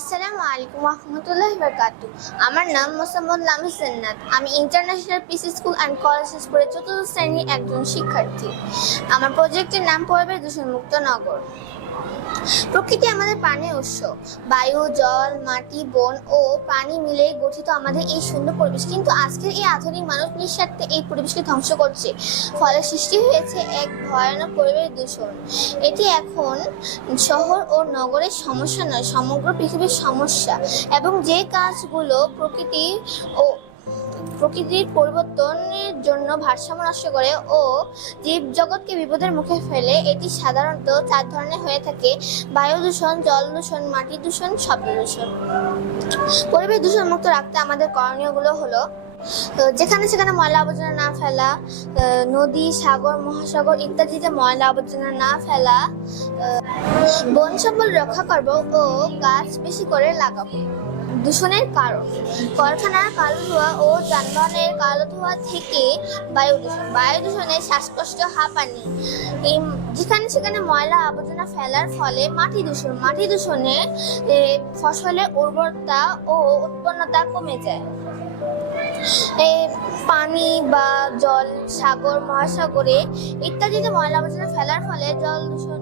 আসসালামু আলাইকুম রহমতুল্লাহি বারাকাতু। আমার নাম মোসাম্মদ লামিস জান্নাত। আমি international piece school and college স্কুলের চতুর্থ শ্রেণীর একজন শিক্ষার্থী। আমার প্রজেক্টের নাম পরিবেশ দূষণমুক্ত নগর। প্রকৃতি আমাদের প্রাণের উৎস। বায়ু, জল, মাটি, বন ও পানি মিলে গঠিত আমাদের এই সুন্দর পরিবেশ, কিন্তু আজকের এই আধুনিক মানুষ নিঃস্বার্থে এই পরিবেশকে ধ্বংস করছে। ফলে সৃষ্টি হয়েছে এক ভয়ানক পরিবেশ দূষণ। এটি এখন শহর ও নগরের সমস্যা নয়, সমগ্র পৃথিবীর সমস্যা। এবং যে কাজগুলো প্রকৃতির পরিবর্তনের জন্য ভারসাম্য নষ্ট করে ও জীবজগৎকে বিপদের মুখে ফেলে, এটি সাধারণত 4 ধরনের হয়ে থাকে: বায়ু দূষণ, জল দূষণ, মাটি দূষণ, শব্দ দূষণ। পরিবেশ দূষণ মুক্ত রাখতে আমাদের করণীয়গুলো হলো: যেখানে সেখানে ময়লা আবর্জনা না ফেলা, নদী, সাগর, মহাসাগর ইত্যাদিতে ময়লা আবর্জনা না ফেলা, বন সম্পদ রক্ষা করব ও গাছ বেশি করে লাগাবো। দূষণের কারণ: কারখানার কালো ধোঁয়া ও যানবাহনের কালো ধোঁয়া থেকে বায়ু দূষণ। বায়ু দূষণে শ্বাসকষ্ট, হাঁপানি। যেখানে সেখানে ময়লা আবর্জনা ফেলার ফলে মাটি দূষণ। মাটি দূষণে ফসলের উর্বরতা ও উৎপন্নতা কমে যায়। পানি বা জল, সাগর, মহাসাগরে ইত্যাদিতে ময়লা আবর্জনা ফেলার ফলে জল দূষণ